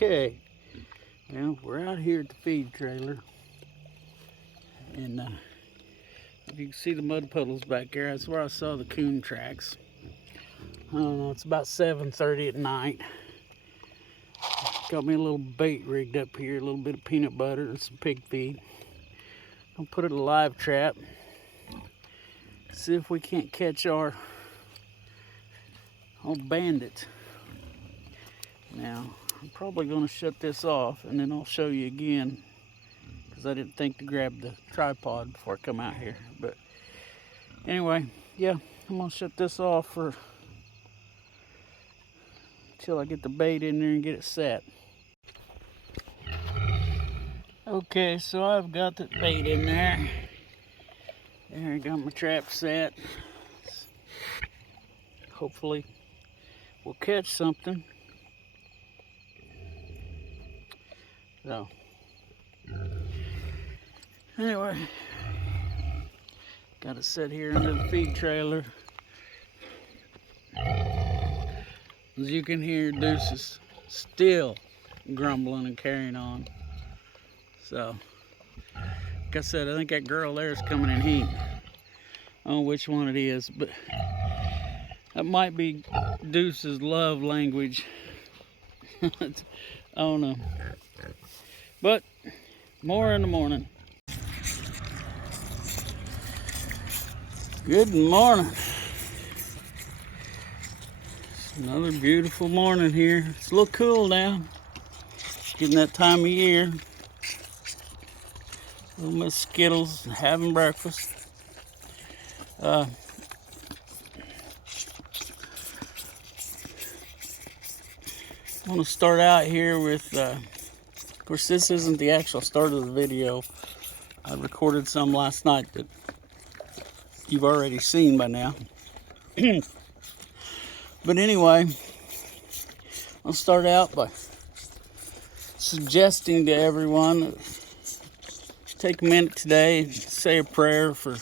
Okay, well, we're out here at the feed trailer, and if you can see the mud puddles back there, that's where I saw the coon tracks. I don't know, it's about 7:30 at night. Got me a little bait rigged up here, a little bit of peanut butter and some pig feed. I'll put it in a live trap, see if we can't catch our old bandit. Now, I'm probably going to shut this off and then I'll show you again, because I didn't think to grab the tripod before I come out here. But anyway, yeah, I'm going to shut this off for until I get the bait in there and get it set. Okay, so I've got the bait in there. There, I got my trap set. Hopefully we'll catch something. So, anyway, got it set here under the feed trailer. As you can hear, Deuce is still grumbling and carrying on. So, like I said, I think that girl there is coming in heat. I don't know which one it is, but that might be Deuce's love language. I don't know. But more in the morning. Good morning. It's another beautiful morning here. It's a little cool now. It's getting that time of year. Little Miss Skittles having breakfast. I want to start out here with, of course, this isn't the actual start of the video. I recorded some last night that you've already seen by now. But anyway, I'll start out by suggesting to everyone that take a minute today and say a prayer for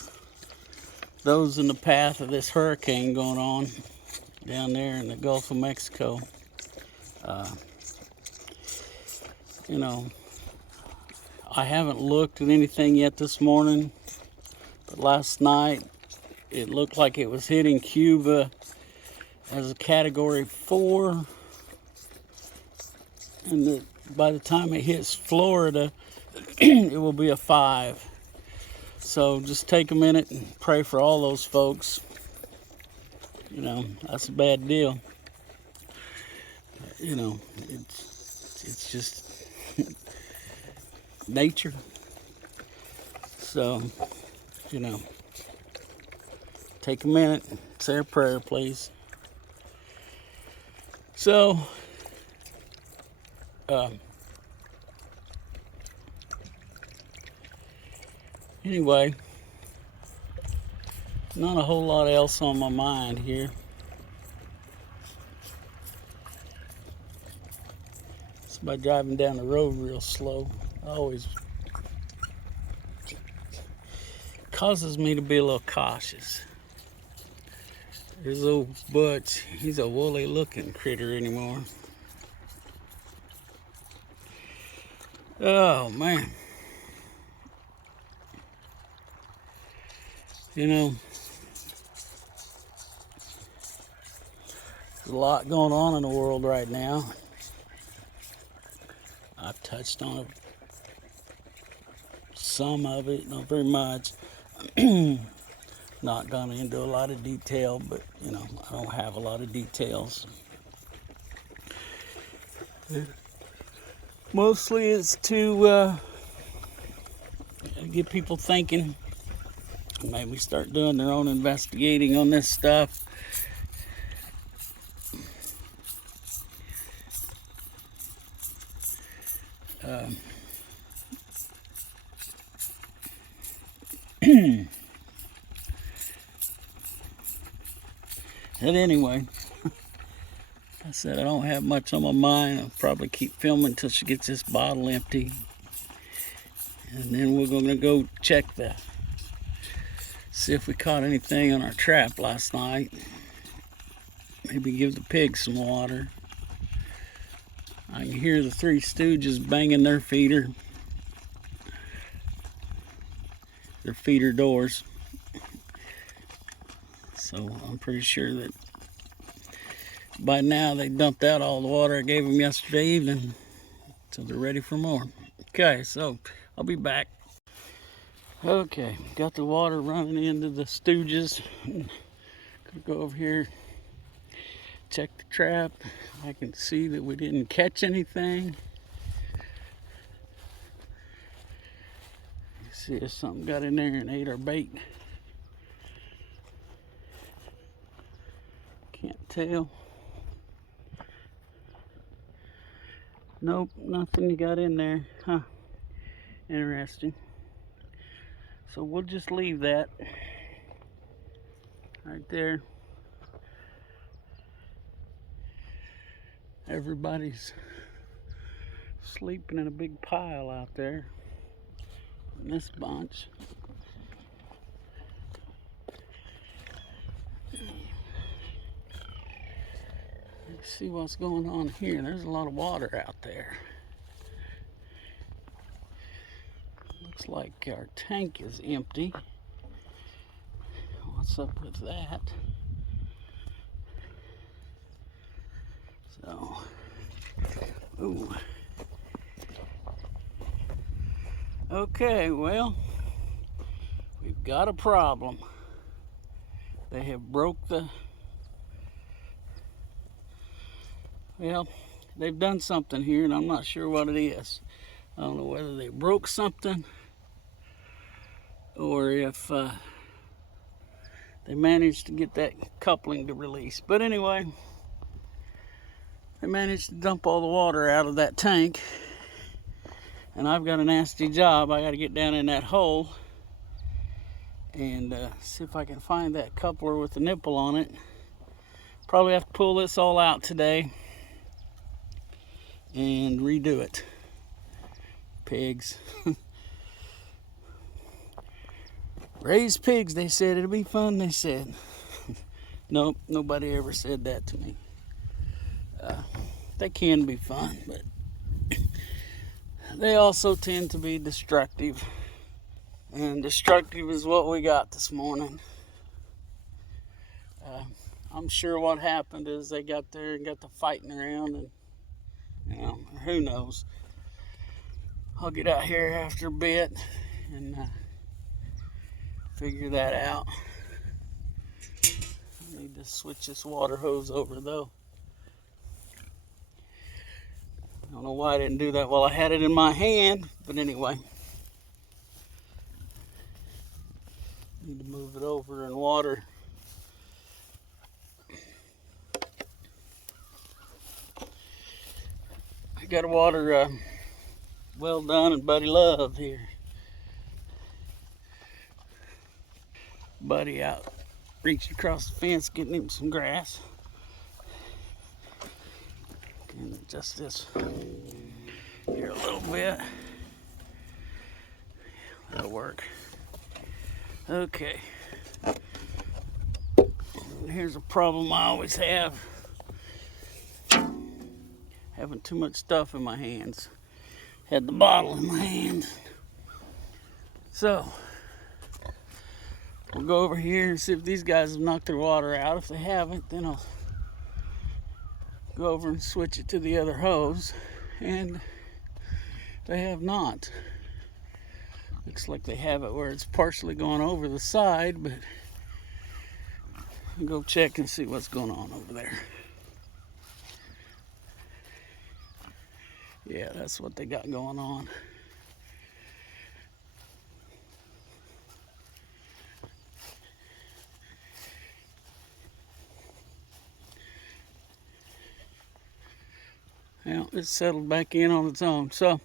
those in the path of this hurricane going on down there in the Gulf of Mexico. You know, I haven't looked at anything yet this morning, but last night it looked like it was hitting Cuba as a Category 4, and that by the time it hits Florida, it will be a 5. So just take a minute and pray for all those folks. You know, that's a bad deal. You know, it's just nature. So, you know, take a minute, say a prayer, please. So, anyway, not a whole lot else on my mind here. It's by driving down the road real slow. Always causes me to be a little cautious. There's old Butch. He's a woolly looking critter anymore. Oh man. You know, there's a lot going on in the world right now. I've touched on it, some of it, not very much. Not gone into a lot of detail, but you know, I don't have a lot of details. Mostly it's to get people thinking, maybe start doing their own investigating on this stuff. But anyway, I said I don't have much on my mind. I'll probably keep filming until she gets this bottle empty. And then we're going to go check see if we caught anything on our trap last night. Maybe give the pigs some water. I can hear the Three Stooges banging their feeder doors. So I'm pretty sure that by now they dumped out all the water I gave them yesterday evening, so they're ready for more. Okay, so I'll be back. Okay, got the water running into the Stooges. Gonna go over here, check the trap. I can see that we didn't catch anything. See if something got in there and ate our bait. Can't tell. Nope, nothing got in there. Huh. Interesting. So we'll just leave that right there. Everybody's sleeping in a big pile out there in this bunch. Let's see what's going on here. There's a lot of water out there. Looks like our tank is empty. What's up with that? So, ooh. Okay, well, we've got a problem. They have broke the, well, they've done something here and I'm not sure what it is. I don't know whether they broke something or if they managed to get that coupling to release. But anyway, they managed to dump all the water out of that tank. And I've got a nasty job. I got to get down in that hole and see if I can find that coupler with the nipple on it. Probably have to pull this all out today and redo it. Pigs. Raise pigs, they said. It'll be fun, they said. Nope, nobody ever said that to me. They can be fun, but they also tend to be destructive. And destructive is what we got this morning. I'm sure what happened is they got there and got to fighting around and, you know, who knows. I'll get out here after a bit and figure that out. I need to switch this water hose over though. I don't know why I didn't do that while I had it in my hand, but anyway. Need to move it over in water. I got a water Well Done and Buddy Love here. Buddy out reaching across the fence getting him some grass. Can adjust this here a little bit. That'll work. Okay. Here's a problem I always have. Having too much stuff in my hands. Had the bottle in my hand. So, we'll go over here and see if these guys have knocked their water out. If they haven't, then I'll go over and switch it to the other hose. And they have not. Looks like they have it where it's partially going over the side, but I'll go check and see what's going on over there. Yeah, that's what they got going on. Well, it's settled back in on its own. So,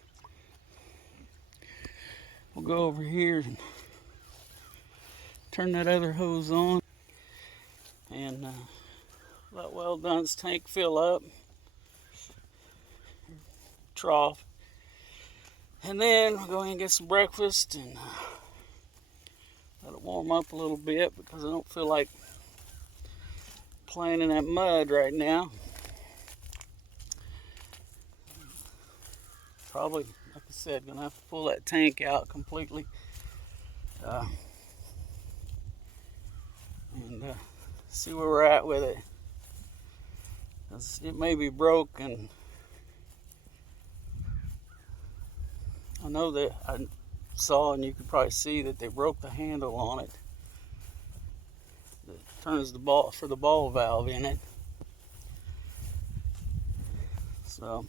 we'll go over here and turn that other hose on and let Well Done's tank fill up. Trough. And then we'll go in and get some breakfast and let it warm up a little bit because I don't feel like playing in that mud right now. Probably, like I said, gonna have to pull that tank out completely. And see where we're at with it. 'Cause it may be broke, and I know that I saw, and you can probably see that they broke the handle on it that turns the ball for the ball valve in it. So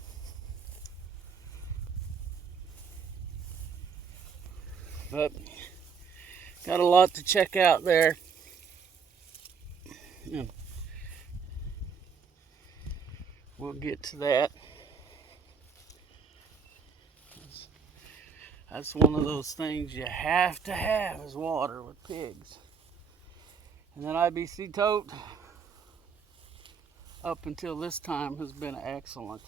but got a lot to check out there. Yeah. We'll get to that. That's one of those things you have to have is water with pigs. And that IBC tote, up until this time, has been excellent.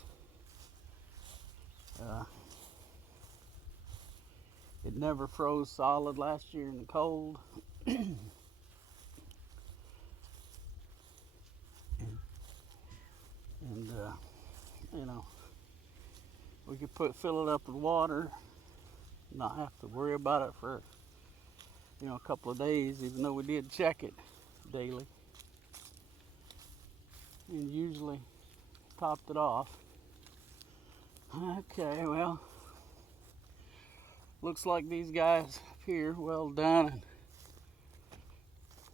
It never froze solid last year in the cold. and you know, we could fill it up with water, not have to worry about it for a couple of days, even though we did check it daily and usually topped it off. Okay, well, looks like these guys up here, Well Done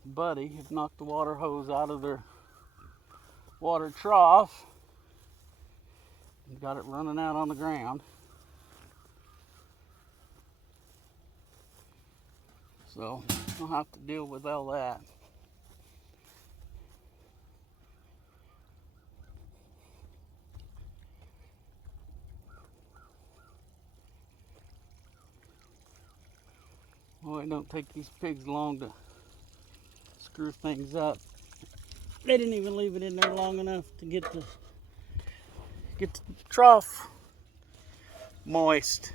and Buddy, have knocked the water hose out of their water trough and got it running out on the ground. So I'll have to deal with all that. Boy, it don't take these pigs long to screw things up. They didn't even leave it in there long enough to get the trough moist.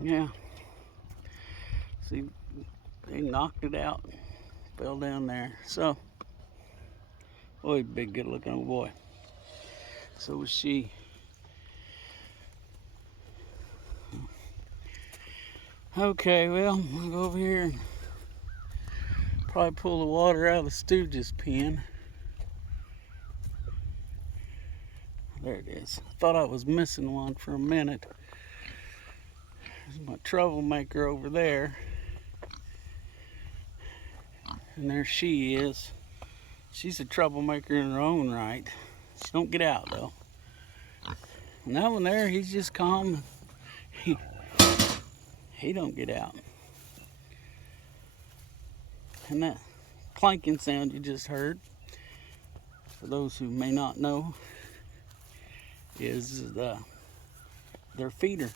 Yeah. See, they knocked it out, fell down there. So, boy, big good looking old boy. So was she. Okay, well, I'll go over here and probably pull the water out of the Stooges pen. There it is. I thought I was missing one for a minute. There's my troublemaker over there. And there she is. She's a troublemaker in her own right. She don't get out though. And that one there, he's just calm. He don't get out. And that clanking sound you just heard, for those who may not know, is their feeder.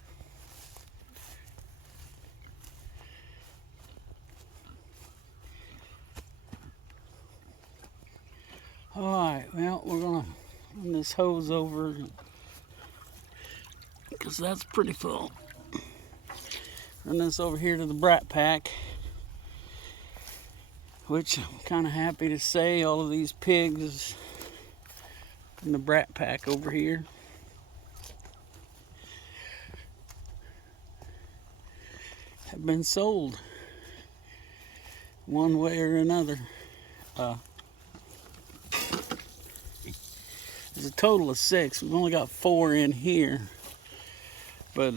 Alright, well, we're gonna run this hose over because that's pretty full. Run this over here to the brat pack, which I'm kind of happy to say all of these pigs in the brat pack over here have been sold one way or another. There's a total of 6. We've only got 4 in here, but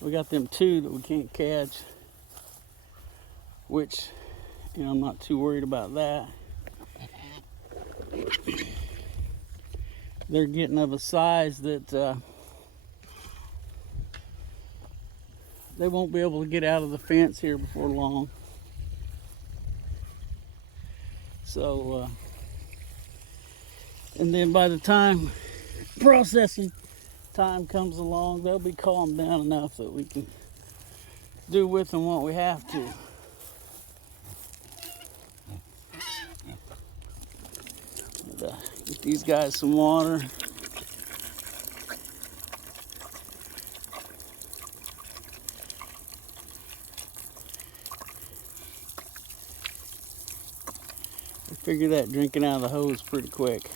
we got them 2 that we can't catch, which, I'm not too worried about that. They're getting of a size that they won't be able to get out of the fence here before long. So, and then by the time processing time comes along, they'll be calmed down enough that we can do with them what we have to. But, get these guys some water. Figure that drinking out of the hose pretty quick.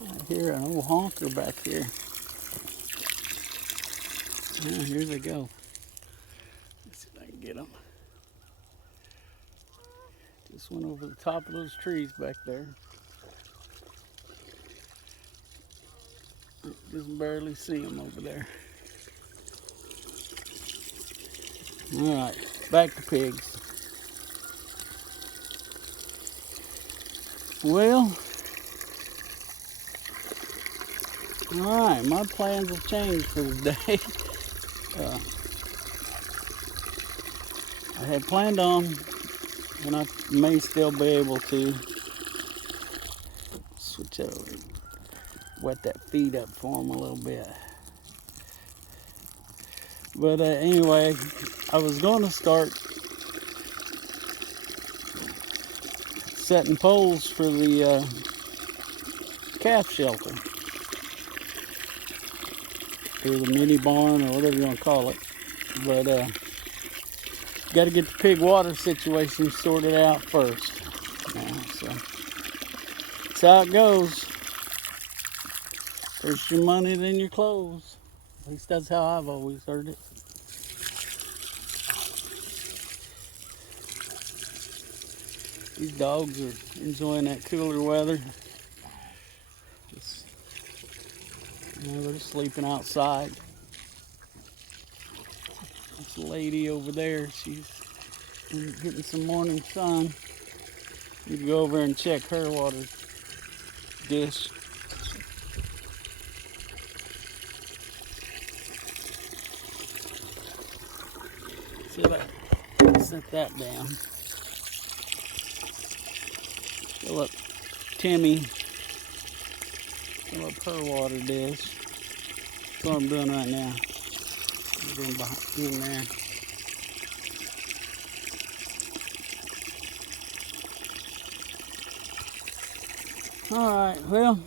I hear an old honker back here. Yeah, here they go. Let's see if I can get them. Just went over the top of those trees back there. Just barely see them over there. All right, back to pigs. Well, all right, my plans have changed for the day. I had planned on, and I may still be able to, switch over, wet that feed up for them a little bit. But anyway, I was going to start setting poles for the calf shelter, or the mini barn, or whatever you want to call it. But got to get the pig water situation sorted out first. So that's how it goes. First your money, then your clothes. At least that's how I've always heard it. These dogs are enjoying that cooler weather. They're sleeping outside. This lady over there, she's getting some morning sun. You can go over and check her water dish. See if I can set that down. Fill up Timmy. Fill up her water dish. That's what I'm doing right now. In there. Alright, well,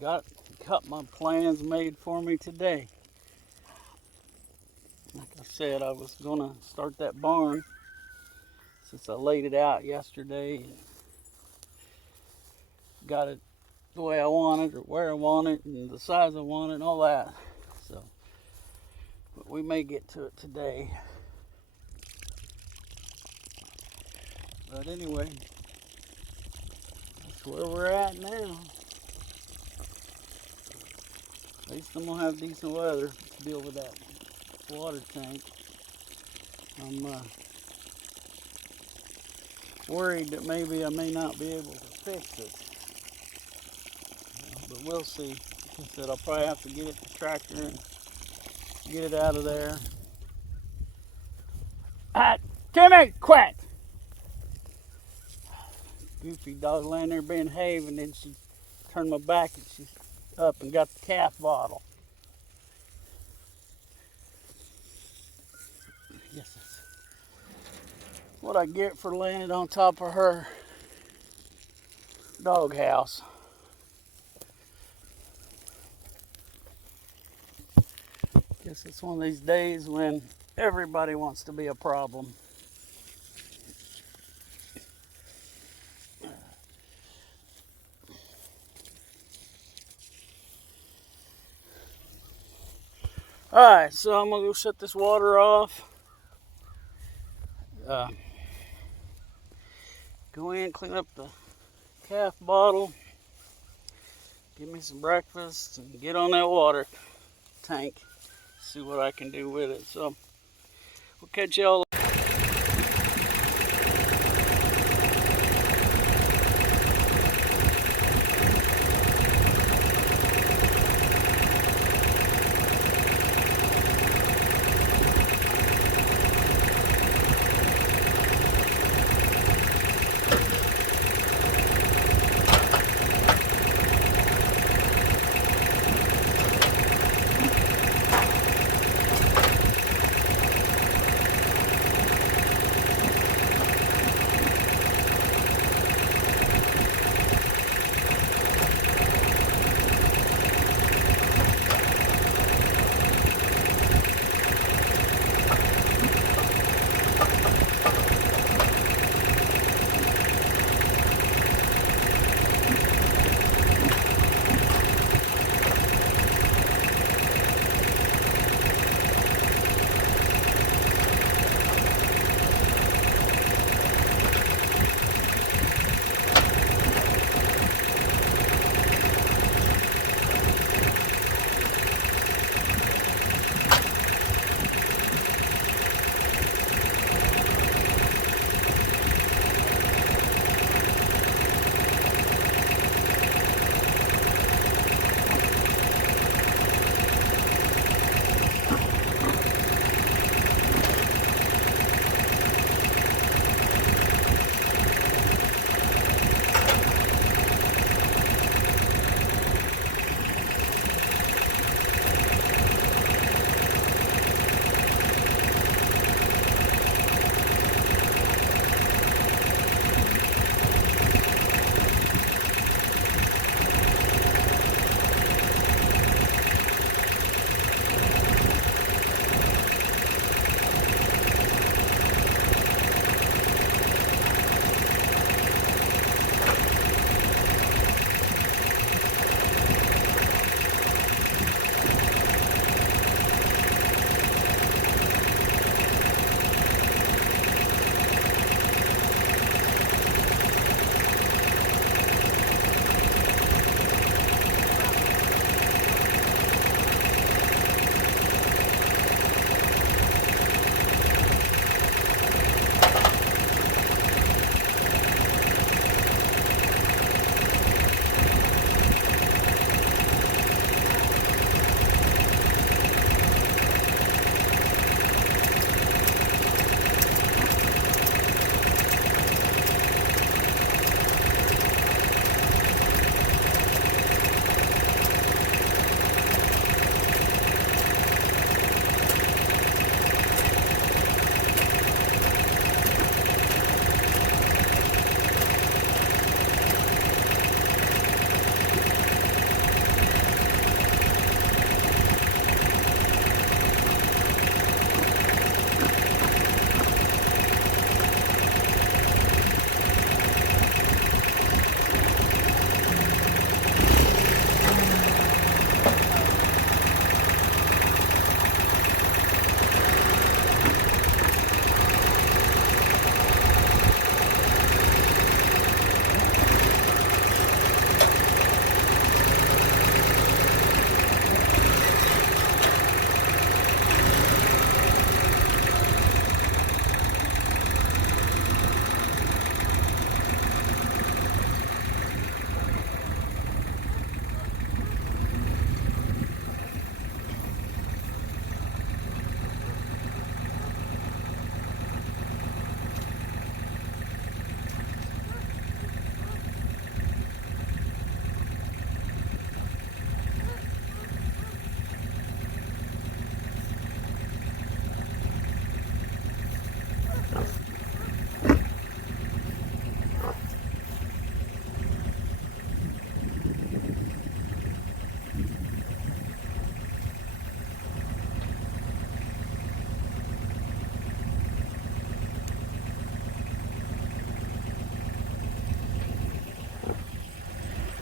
got my plans made for me today. Like I said, I was gonna start that barn since I laid it out yesterday. Got it the way I want it, or where I want it, and the size I want it, and all that. So, but we may get to it today. But anyway, that's where we're at now. At least I'm gonna have decent weather to deal with that water tank. I'm worried that maybe I may not be able to fix it. But we'll see. Like I said, I'll probably have to get it to the tractor and get it out of there. Timmy, quit! Goofy dog laying there being behave, and then she turned my back and she's up and got the calf bottle. Yes, that's what I get for laying it on top of her dog house. Guess it's one of these days when everybody wants to be a problem. Alright, so I'm going to go shut this water off. Go in, clean up the calf bottle, get me some breakfast, and get on that water tank. See what I can do with it. So we'll catch y'all.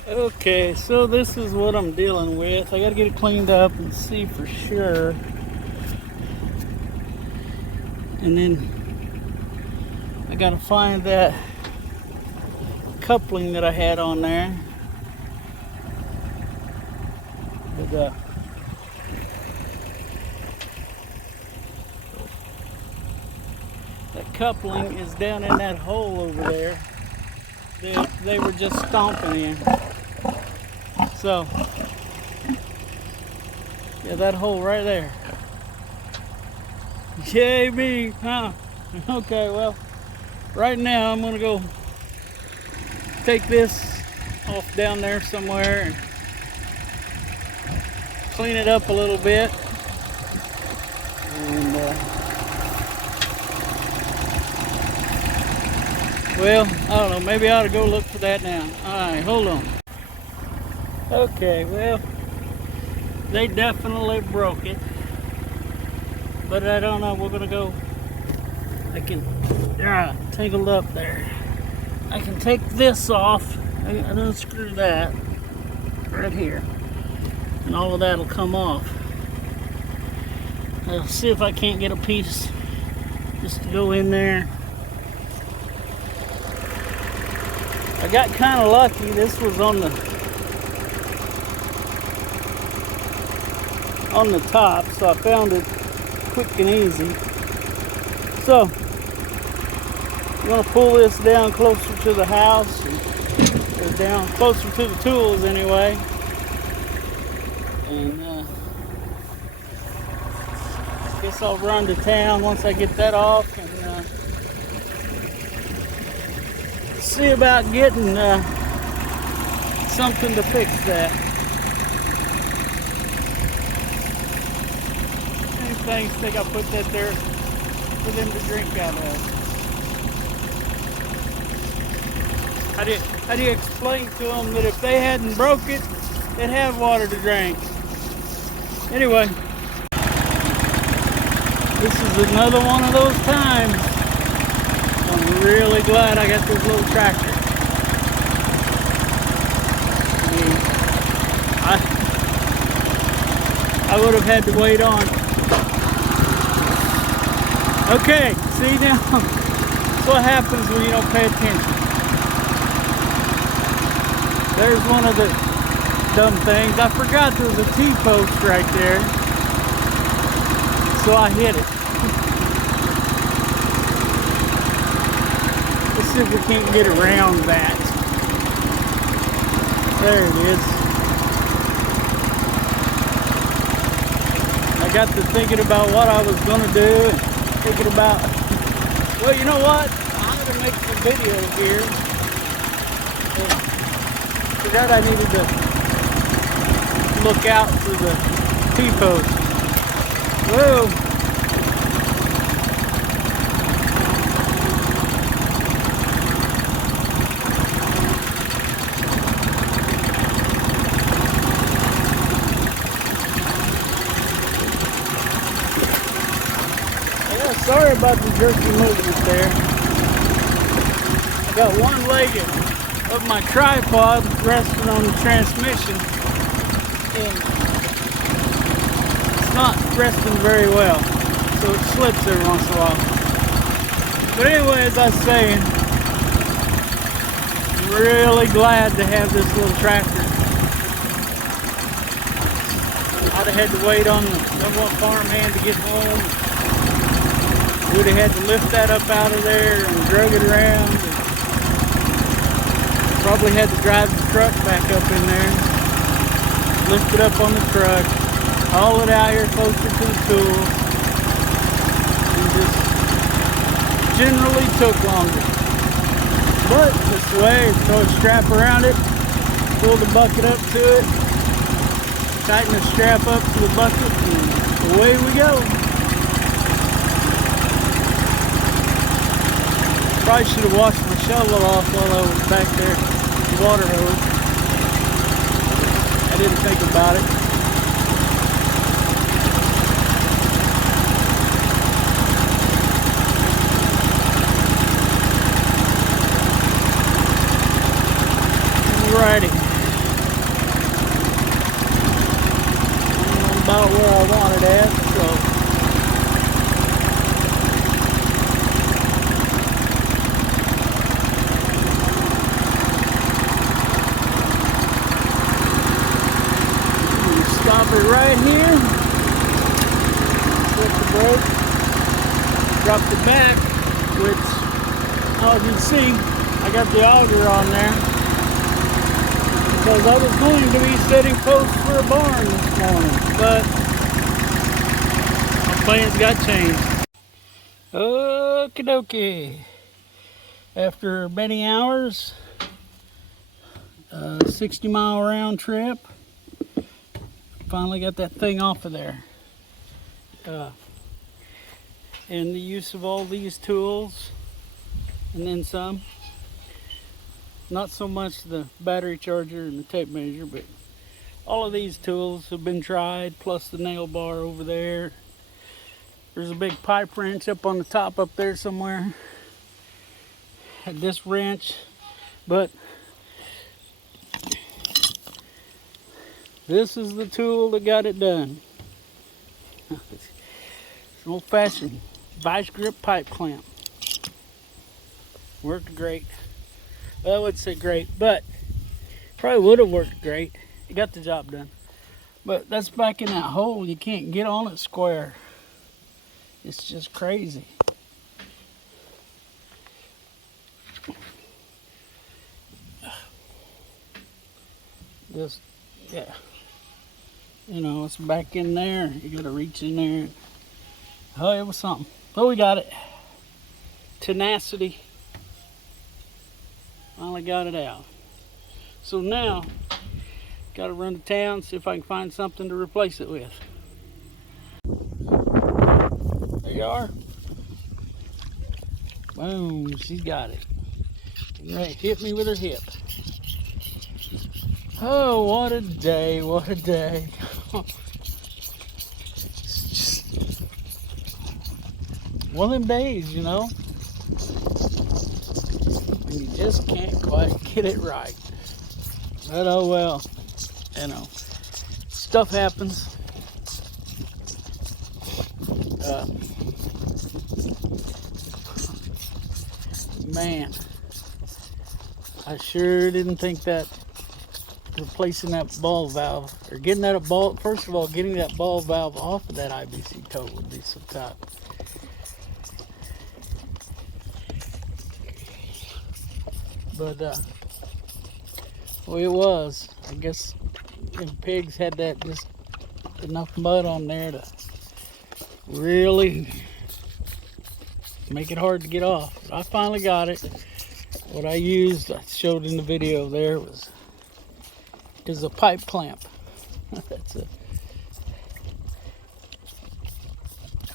Okay, so this is what I'm dealing with. I gotta get it cleaned up and see for sure. And then I gotta find that coupling that I had on there. But, that coupling is down in that hole over there that they were just stomping in. So, yeah, that hole right there. Yay me, huh? Okay, well, right now I'm gonna go take this off down there somewhere and clean it up a little bit. And, well, I don't know, maybe I ought to go look for that now. Alright, hold on. Okay, well, they definitely broke it. But I don't know, we're gonna go, I can, tangled up there. I can take this off, and unscrew that right here. And all of that'll come off. I'll see if I can't get a piece just to go in there. I got kind of lucky. This was on the top, so I found it quick and easy. So I'm gonna pull this down closer to the house, or down closer to the tools anyway. And I guess I'll run to town once I get that off and see about getting something to fix that. Anything, think I'll put that there for them to drink out of. How do you explain to them that if they hadn't broke it, they'd have water to drink? Anyway, this is another one of those times. I'm really glad I got this little tractor. I would have had to wait on. Okay, see now, that's what happens when you don't pay attention. There's one of the dumb things. I forgot there was a T-post right there, so I hit it. Let's see if we can't get around that. There it is. I got to thinking about what I was going to do, and thinking about, well, you know what? I'm going to make some video here. For that, I needed to look out for the T-post. Whoa! Sorry about the jerky movement there. I got one leg of my tripod resting on the transmission, and it's not resting very well, so it slips every once in a while. But anyway, as I was saying, I'm really glad to have this little tractor. I'd have had to wait on the number one farmhand to get home. Would have had to lift that up out of there and drug it around. Probably had to drive the truck back up in there, lift it up on the truck, haul it out here closer to the tool, and just generally took longer. But this way, throw a strap around it, pull the bucket up to it, tighten the strap up to the bucket, and away we go. Probably should have washed my shovel off while I was back there with the water hose. I didn't think about it. Alrighty. back, which, as you can see, I got the auger on there because I was going to be setting posts for a barn this morning, but my plans got changed. Okie dokie. After many hours, 60-mile round trip, finally got that thing off of there. And the use of all these tools and then some. Not so much the battery charger and the tape measure, but all of these tools have been tried, plus the nail bar over there. There's a big pipe wrench up on the top up there somewhere. Had this wrench, but this is the tool that got it done. It's an old-fashioned vice grip pipe clamp. Worked great. Well, I would say great, but probably would have worked great. It got the job done. But that's back in that hole. You can't get on it square. It's just crazy. Just, yeah. You know, it's back in there. You gotta reach in there. Oh, it was something. But we got it. Tenacity. Finally got it out. So now, gotta run to town, see if I can find something to replace it with. There you are. Boom, she's got it. Right, hit me with her hip. Oh, what a day, what a day. It's just one of them days, you know, when you just can't quite get it right. But oh well, you know, stuff happens. Man, I sure didn't think that replacing that ball valve, or getting that ball, first of all, getting that ball valve off of that IBC tote would be so tough. But, well, it was. I guess them pigs had that just enough mud on there to really make it hard to get off. But I finally got it. What I used, I showed in the video there, is a pipe clamp. It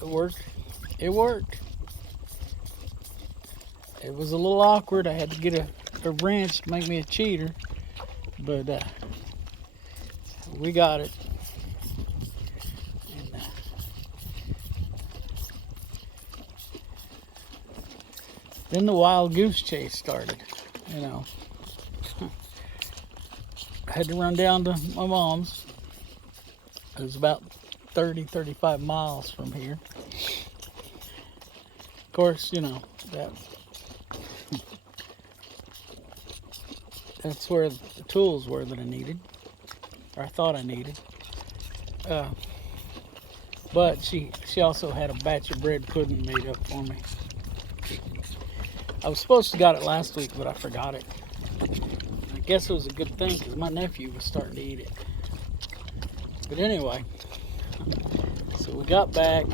worked. It worked. It was a little awkward. I had to get a wrench to make me a cheater, but we got it. And, then the wild goose chase started, you know. I had to run down to my mom's. It was about 35 miles from here. Of course, you know, that's where the tools were that I needed, or I thought I needed. But she also had a batch of bread pudding made up for me. I was supposed to got it last week, but I forgot it. I guess it was a good thing because my nephew was starting to eat it. But anyway, so we got back.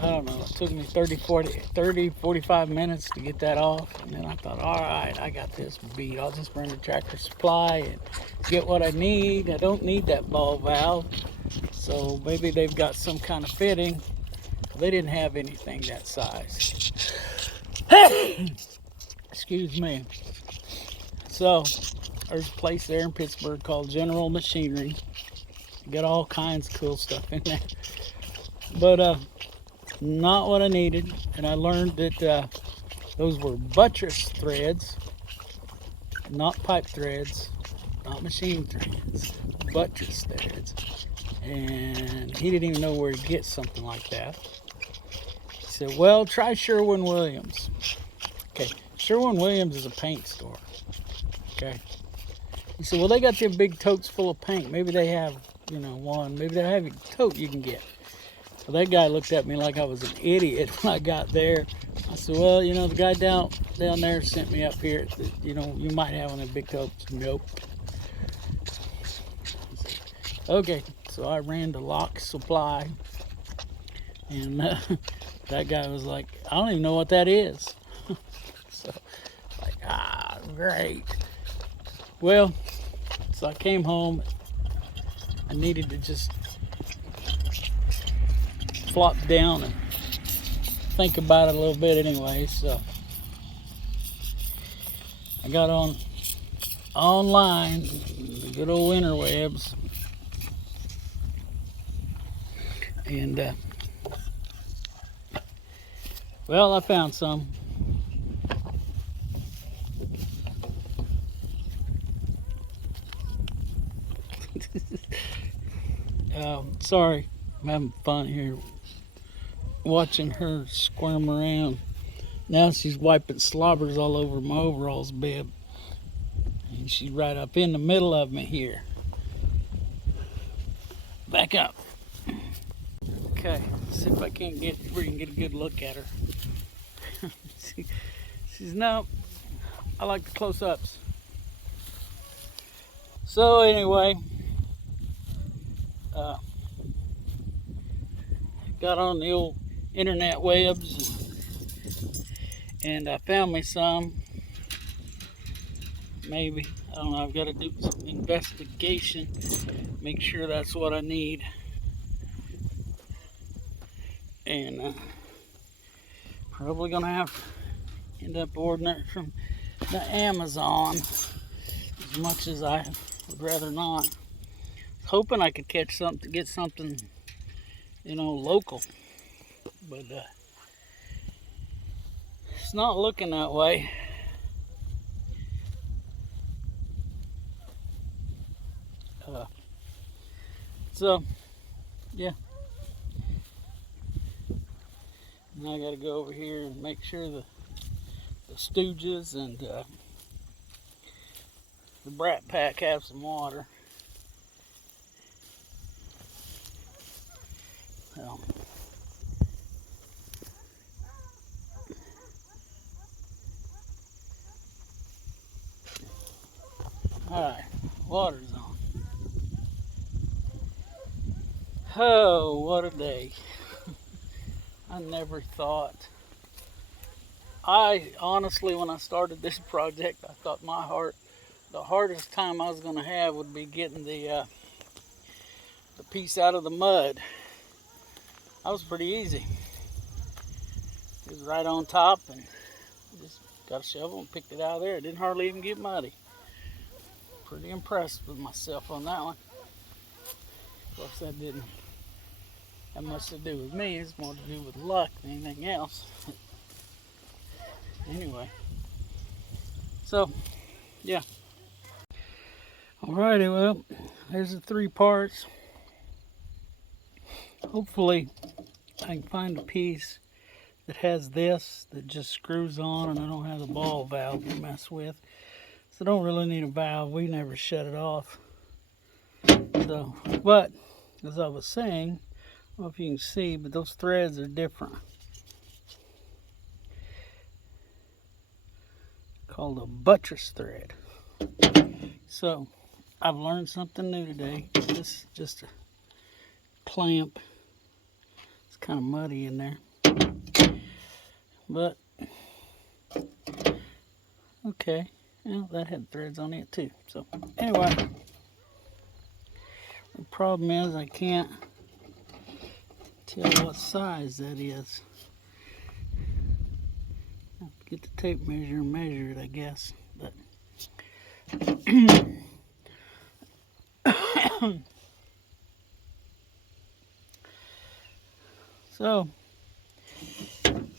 I don't know, it took me 45 minutes to get that off. And then I thought, all right, I got this beat. I'll just run to Tractor Supply and get what I need. I don't need that ball valve. So maybe they've got some kind of fitting. They didn't have anything that size. Excuse me. So there's a place there in Pittsburgh called General Machinery. You got all kinds of cool stuff in there. But not what I needed. And I learned that those were buttress threads, not pipe threads, not machine threads, buttress threads. And he didn't even know where to get something like that. He said, well, try Sherwin-Williams. Okay, Sherwin-Williams is a paint store. Okay. He said, well, they got them big totes full of paint. Maybe they have, you know, one. Maybe they have a tote you can get. Well, that guy looked at me like I was an idiot when I got there. I said, well, you know, the guy down there sent me up here. You know, you might have one of the big totes. Nope. Okay, so I ran to Lock Supply, and that guy was like, I don't even know what that is. So, like, great. Well, so I came home. I needed to just flop down and think about it a little bit anyway. So I got online, the good old interwebs, and well, I found some. Sorry, I'm having fun here watching her squirm around. Now she's wiping slobbers all over my overalls bib. And she's right up in the middle of me here. Back up. Okay, see if I can't get where you can get a good look at her. She's no, I like the close-ups. So anyway, got on the old internet webs and I found me some. Maybe, I don't know, I've got to do some investigation, make sure that's what I need. And probably gonna have to end up ordering it from the Amazon, as much as I would rather not. Hoping I could catch something, get something, you know, local, but it's not looking that way. So yeah, now I got to go over here and make sure the Stooges and the Brat Pack have some water. So, alright, water's on. Oh, what a day. I never thought. I honestly, when I started this project, I thought the hardest time I was going to have would be getting the piece out of the mud. That was pretty easy. It was right on top, and just got a shovel and picked it out of there. It didn't hardly even get muddy. Pretty impressed with myself on that one. Of course, that didn't have much to do with me. It's more to do with luck than anything else. Anyway, so yeah. Alrighty, well, there's the 3 parts. Hopefully, I can find a piece that has this that just screws on, and I don't have the ball valve to mess with. So I don't really need a valve. We never shut it off. So, but as I was saying, I don't know if you can see, but those threads are different. Called a buttress thread. So I've learned something new today. This is just a clamp. It's kind of muddy in there, but okay. Well, that had threads on it too. So anyway, the problem is I can't tell what size that is. I have to get the tape measure and measure it, I guess. But so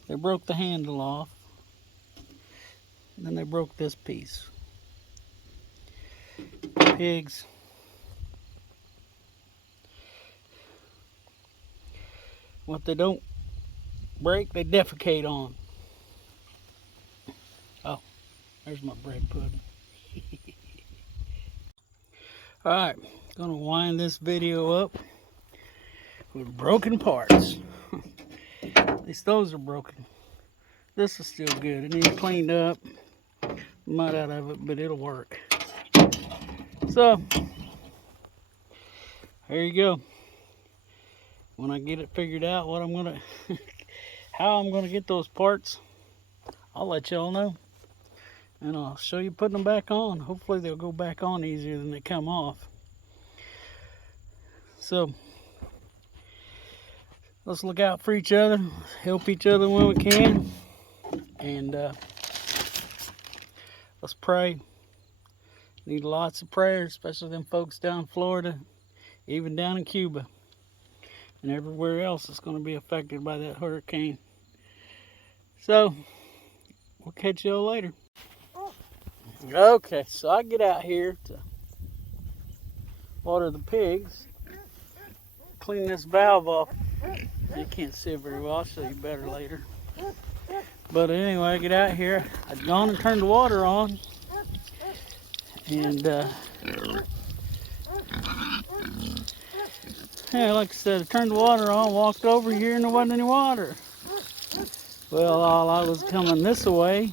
they broke the handle off, and then they broke this piece. Pigs. What they don't break, they defecate on. Oh, there's my bread pudding. Alright, gonna wind this video up. with broken parts. At least those are broken. This is still good. It needs cleaned up, mud out of it, but it'll work. So, there you go. When I get it figured out, what I'm gonna, how I'm gonna get those parts, I'll let y'all know. And I'll show you putting them back on. Hopefully they'll go back on easier than they come off. So, let's look out for each other, help each other when we can, and let's pray. Need lots of prayers, especially them folks down in Florida, even down in Cuba, and everywhere else that's going to be affected by that hurricane. So, we'll catch y'all later. Okay, so I get out here to water the pigs, clean this valve off. You can't see it very well, I'll show you better later. But anyway, I get out here, I'd gone and turned the water on, and yeah, like I said, I turned the water on, walked over here, and there wasn't any water. Well, while I was coming this way,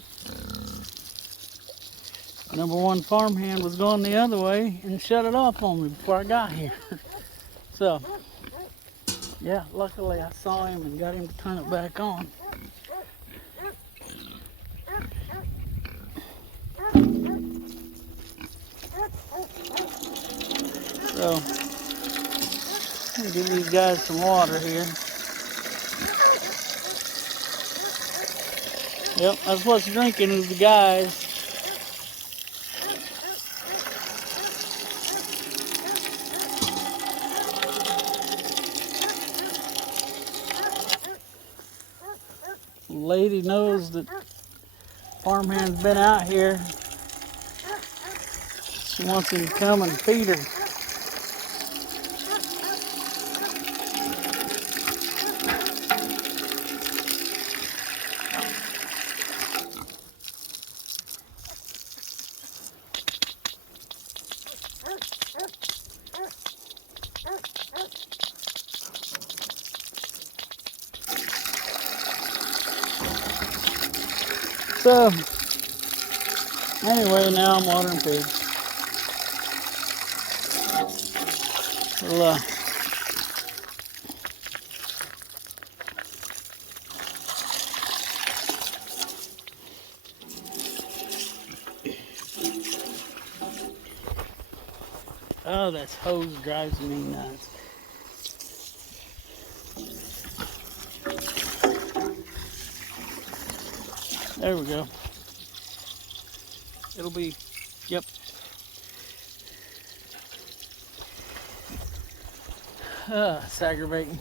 number one farmhand was going the other way and shut it off on me before I got here. So, yeah, luckily I saw him and got him to turn it back on. So, I'm gonna give these guys some water here. Yep, that's what's drinking is the guys. Lady knows that farmhand's been out here. She wants him to come and feed her. So, anyway, now I'm watering pigs. Well, oh, this hose drives me nuts. There we go. It'll be, yep. It's aggravating.